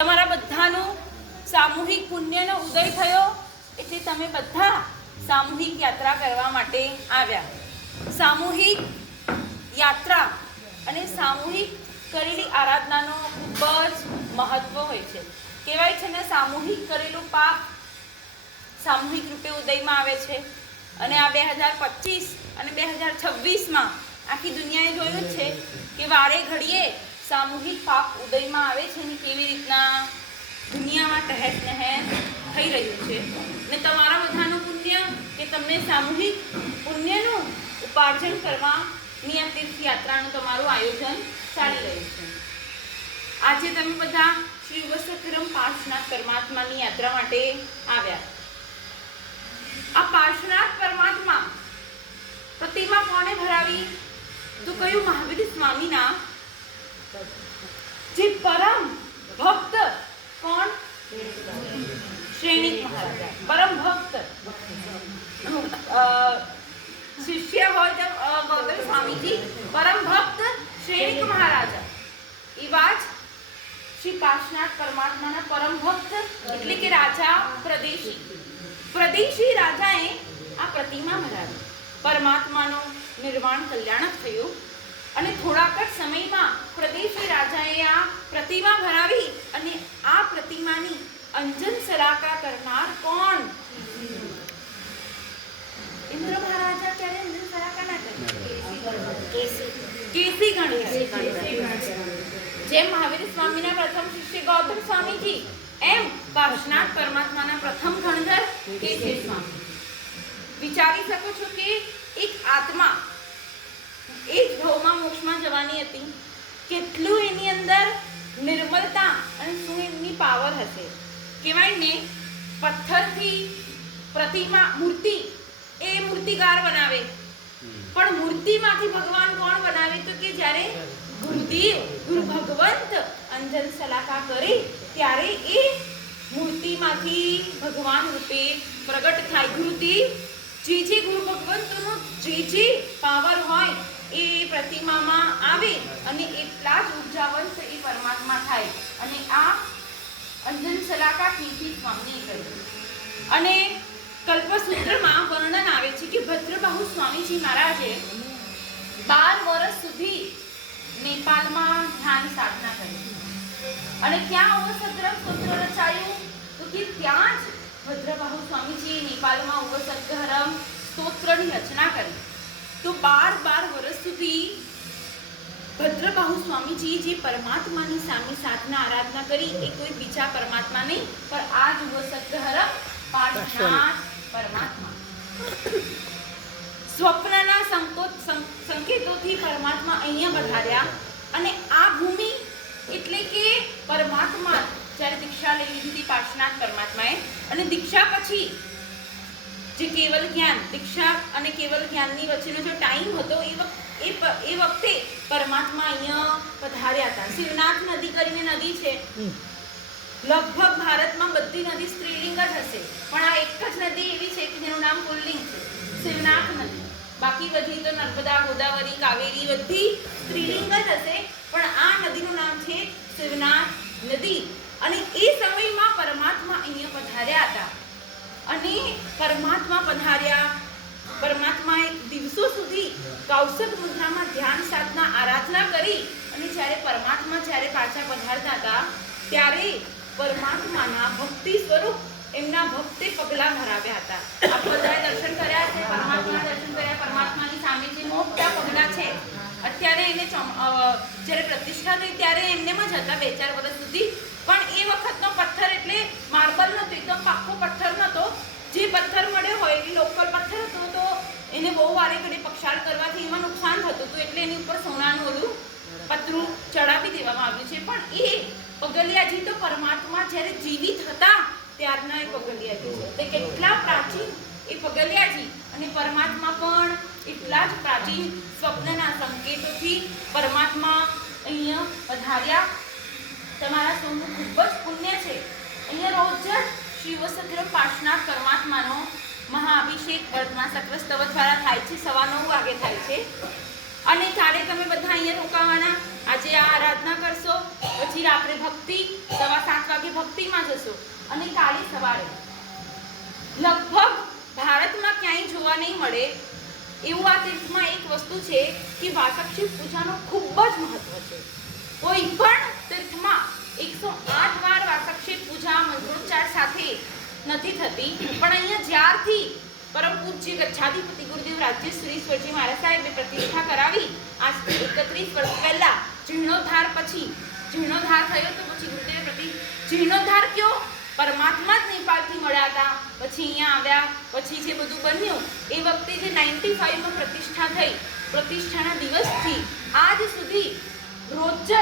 તમારા બધાનો સામૂહિક પુણ્યનો ઉદય થયો એટલે તમે બધા સામૂહિક યાત્રા કરવા માટે આવ્યા। સામૂહિક યાત્રા અને સામૂહિક કરેલી આરાધનાનો ખૂબ જ મહત્વ હોય છે। કહેવાય છે ને, સામૂહિક કરેલું પાપ સામૂહિક રૂપે ઉદયમાં આવે છે। અને આ 2025 અને 2026માં આખી દુનિયાએ જોયું જ છે કે વારે ઘડીએ સામૂહિક પાપ ઉદયમાં આવે છે ને કેવી રીતના દુનિયામાં તહેસ નહેસ થઈ રહ્યું છે। ને તમારા બધાનું પુણ્ય કે તમને સામૂહિક પુણ્યનું ઉપાર્જન કરવાની આ તીર્થયાત્રાનું તમારું આયોજન ચાલી રહ્યું છે। આજે તમે બધા શ્રી વસતરમ પાર્શ્વનાથ પરમાત્માની યાત્રા માટે આવ્યા। આ પાર્શ્વનાથ પરમાત્મા પ્રતિમા કોણે ભરાવી? તો કયું? મહાવીર સ્વામીના જે પરમ ભક્ત કોણ? શ્રેણીક મહારાજા। પરમ ભક્ત શિષ્ય હોય તો ગૌતમ સ્વામીજી પરમ ભક્ત શ્રેણીક મહારાજા એવા જ શ્રી પાર્શ્વનાથ પરમાત્માના પરમ ભક્ત એટલે કે રાજા પ્રદેશી રાજાએ આ પ્રતિમા ભરાવી। પરમાત્માનો નિર્વાણ કલ્યાણ થયું અને થોડાક જ સમયમાં પ્રદેશી રાજાએ આ પ્રતિમા ભરાવી અને આ પ્રતિમાની અંજન સલાકા કરનાર કોણ? ઇન્દ્ર મહારાજા ક્યારે અંજન સલાકા ના કરી? કેસી ગણેશ। જેમ મહાવીર સ્વામીના પ્રથમ શિષ્ય ગૌતમ સ્વામીજી, એમ પાર્શ્વનાથ પરમાત્માના પ્રથમ ગણધર કેસી સ્વામી। વિચારી શકો છો કે એક આત્મા એ જ ભવમાં મોક્ષમાં જવાની હતી, કેટલું એની અંદર નિર્મળતા અને શું એમની પાવર હશે। કહેવાય ને, પથ્થરથી પ્રતિમા મૂર્તિ એ મૂર્તિકાર બનાવે, પણ મૂર્તિમાંથી ભગવાન કોણ બનાવે? તો કે જ્યારે ગુરુદેવ ગુરુ ભગવંત અંજન સલાકા કરે ત્યારે એ મૂર્તિમાંથી ભગવાન રૂપે પ્રગટ થાય। ગુરુદેવ જે ગુરુ ભગવંતનો જે પાવર હોય એ પ્રતિમામાં આવે અને એટલા જ ઉર્જાવંત એ પરમાત્મા થાય। અને આ અંજન સલાકા કેસી સ્વામીએ કર્યું। અને કલ્પસૂત્રમાં વર્ણન આવે છે કે ભદ્રબાહુ સ્વામીજી મહારાજે 12 વર્ષ સુધી નેપાળમાં ધ્યાન સાધના કરી અને ત્યાં અવસદ્ર સ્તોત્ર રચાયું। તો કે ત્યાં જ ભદ્રબાહુ સ્વામીજી નેપાળમાં અવસદ્રમ સ્તોત્રની રચના કરી। તો 12 વર્ષ સુધી ભદ્રબાહુ સ્વામીજી જે પરમાત્માની સામે સાધના આરાધના કરી એ કોઈ બીજા પરમાત્મા નહીં, પણ આ જ અવસદ્રમ પાર્શ્વનાથ પરમાત્મા। સ્વપ્નના સંકેતોથી પરમાત્મા અહીંયા પધાર્યા અને આ ભૂમિ એટલે કે પરમાત્મા જ્યારે દીક્ષા લઈ લીધી હતી પાર્શ્વનાથ પરમાત્માએ, અને દીક્ષા પછી જે કેવલ જ્ઞાન, દીક્ષા અને કેવલ જ્ઞાનની વચ્ચેનો જો ટાઈમ હતો એ વખતે પરમાત્મા અહીંયા પધાર્યા હતા। શિવનાથ નદી કરીને નદી છે, લગભગ ભારતમાં બધી નદી સ્ત્રીલિંગ જ હશે, પણ આ એક જ નદી એવી છે કે જેનું નામ પુલ્લિંગ છે, શિવનાથ નદી। બાકી બધી તો નર્મદા, ગોદાવરી, કાવેરી બધી સ્ત્રીલિંગ જ હશે, પણ આ નદીનું નામ છે શિવનાથ નદી। અને એ સમયમાં પરમાત્મા અહીંયા પધાર્યા હતા અને પરમાત્મા પધાર્યા, પરમાત્માએ દિવસો સુધી કૌશલ મુદ્રામાં ધ્યાન સાધના આરાધના કરી અને જ્યારે પરમાત્મા પાછા પધારતા હતા ત્યારે પરમાત્માના ભક્તિ સ્વરૂપ એમના ભક્તે પગલા ભરાવ્યા હતા। આપ બધાએ દર્શન કર્યા છે, પરમાત્માના દર્શન કર્યા। પરમાત્માની સામે જે મોટા પગલા છે, અત્યારે એને જ્યારે પ્રતિષ્ઠા થઈ ત્યારે એમનેમ જ હતા 2-4 વર્ષ સુધી, પણ એ વખતનો પથ્થર એટલે માર્બલ નહોતો, એકદમ પાક્કો પથ્થર નહોતો। જે પથ્થર મળ્યો હોય એ લોકલ પથ્થર હતો, તો એને બહુ વારે ઘડી પક્ષાળ કરવાથી એમાં નુકસાન થતું હતું, એટલે એની ઉપર સોનાનું ઓલું પતરું ચડાવી દેવામાં આવ્યું છે। પણ એ પગલિયાજી તો પરમાત્મા જ્યારે જીવિત હતા ત્યારના એ પગલિયાજી છે, તે કેટલા પ્રાચીન એ પગલિયાજી, અને પરમાત્મા પણ એટલા જ પ્રાચીન સ્વપ્નના સંકેતોથી પરમાત્મા અહીંયા પધાર્યા। તમારા સૌનું ખૂબ જ પુણ્ય છે। અહીંયા રોજ જ શ્રી વસતરમ પાર્શ્વનાથ પરમાત્માનો મહાઅભિષેક વર્તમાન સક્ર સ્તવ દ્વારા થાય છે, 9:15 વાગે થાય છે। અને ત્યારે તમે બધા અહીંયા રોકાવાના। આજે આ આરાધના કરશો, પછી રાત્રે ભક્તિ 7:15 વાગે ભક્તિમાં જશો અને કાલે સવારે લગભગ ભારતમાં ક્યાંય જોવા નહીં મળે એવું આ તીર્થમાં એક વસ્તુ છે કે વાસક્ષિક પૂજાનો ખૂબ જ મહત્વ છે. કોઈ પણ તીર્થમાં 108 વાર વાસક્ષિક પૂજા મંત્રોચ્ચાર સાથે નથી થતી, પણ અહીંયા જ્યારથી પરમ પૂજ્ય ગચ્છાધિપતિ ગુરુદેવ રાજેશ્વરીશ્વરજી મહારાજ સાહેબે પ્રતિષ્ઠા કરાવી આજ 31 વર્ષ પહેલા, જીર્ણોદ્ધાર પછી જીર્ણોદ્ધાર થયો તો પછી ગુરુદેવ જીર્ણોદ્ધાર કયો પરમાત્મા જ નેપાળથી મળ્યા હતા, પછી અહીંયા આવ્યા, પછી જે બધું બન્યું એ વખતે જે 95 માં પ્રતિષ્ઠા થઈ, પ્રતિષ્ઠાના દિવસથી આજ સુધી રોજ જ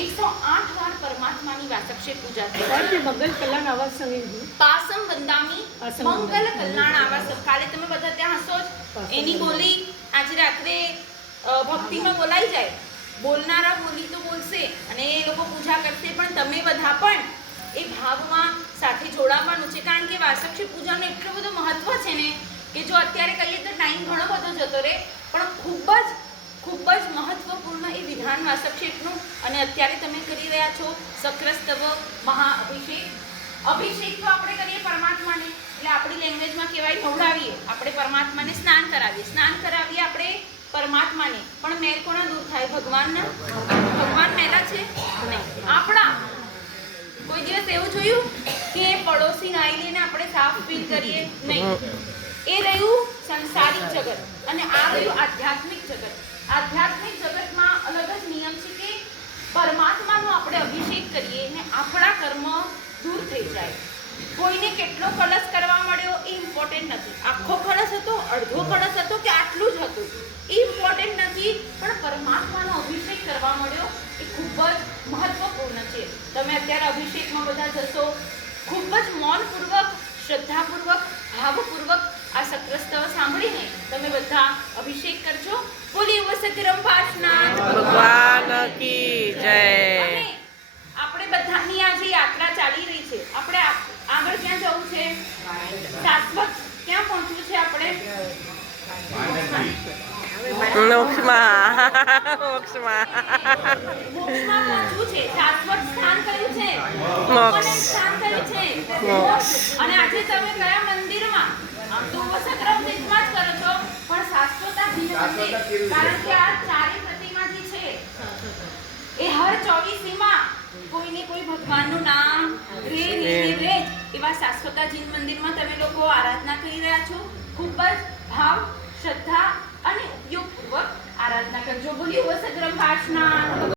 108 વાર પરમાત્માની વાસક્ષિક પૂજા થાય. મંગલ કલ્યાણ આવાસ સંઘ પાસમ વંદામી મંગલ કલ્યાણ આવાસ. કાલે તમે બધા ત્યાં હશો જ. એની બોલી આજે રાત્રે ભક્તિમાં બોલાઈ જાય, બોલનારા બોલી તો બોલશે અને એ લોકો પૂજા કરશે, પણ તમે બધા પણ એ ભાવમાં સાથે જોડાવાનું છે. કારણ કે વાસક્ષિક પૂજાનું એટલું બધું મહત્વ છે ને કે જો અત્યારે કહીએ તો ટાઈમ ઘણો બધો જતો રહે, પણ ખૂબ જ મહત્વપૂર્ણ એ વિધાન વાસક્ષિકનું. અને અત્યારે તમે કરી રહ્યા છો સક્રસ્તવ મહાઅભિષેક. અભિષેક તો આપણે કરીએ પરમાત્માને, એટલે આપણી લેંગ્વેજમાં કહેવાય નવડાવીએ. આપણે પરમાત્માને સ્નાન કરાવીએ આપણે પરમાત્માને, પણ મેલ કોના દૂર થાય? ભગવાનના. ભગવાન મેલા છે નહીં, આપણા. કોઈ દિવસ એવું જોયું કે પડોશી નાઈ લઈને આપણે સાફ ફીલ કરીએ? નહીં. એ રહ્યું સંસારિક જગત અને આ રહ્યું આધ્યાત્મિક જગત. આધ્યાત્મિક જગતમાં અલગ જ નિયમ છે કે પરમાત્માનો આપણે અભિષેક કરીએ ને આપણા કર્મ દૂર થઈ જાય. કોઈને કેટલો કળશ કરવા મળ્યો એ ઇમ્પોર્ટન્ટ નથી. આખો કળશ હતો, અડધો કળશ હતો કે આટલું જ હતું એ ઇમ્પોર્ટન્ટ નથી, પણ પરમાત્માનો અભિષેક કરવા મળ્યો એ ખૂબ જ મહત્વપૂર્ણ છે. તમે અત્યારે અભિષેકમાં બધા જશો, ખૂબ જ મૌનપૂર્વક, શ્રદ્ધાપૂર્વક, ભાવપૂર્વક આ સક્રસ્તવ સાંભળીને તમે બધા અભિષેક કરજો. બોલીએ વસકરમ પાર્શનાથ ભગવાન કી જય. અને આપણે બધાની આ જે યાત્રા ચાલી રહી છે, આપણે આગળ ક્યાં જવું છે? શાશ્વત ક્યાં પહોંચવું છે આપણે? મોક્ષમાં મોક્ષમાં પહોંચવું છે. શાશ્વત સ્થાન કયું છે? મોક્ષ. સ્થાન કયું છે? મોક્ષ. અને આજે તમે કયા મંદિરમાં? આમ તો વસક્રમ તીર્થમાં જ કરો છો, પણ શાશ્વતાજીનું મંદિર. કારણ કે આ ચારે પ્રતિમા જે છે એ હર 24 માં કોઈને કોઈ ભગવાનનું નામ રે એવા શાશ્વતાજી મંદિરમાં તમે લોકો આરાધના કરી રહ્યા છો. ખૂબ જ ભાવ, શ્રદ્ધા અને ઉપયોગપૂર્વક આરાધના કરજો. બોલીએ વસક્રમ પાર્શનાથ.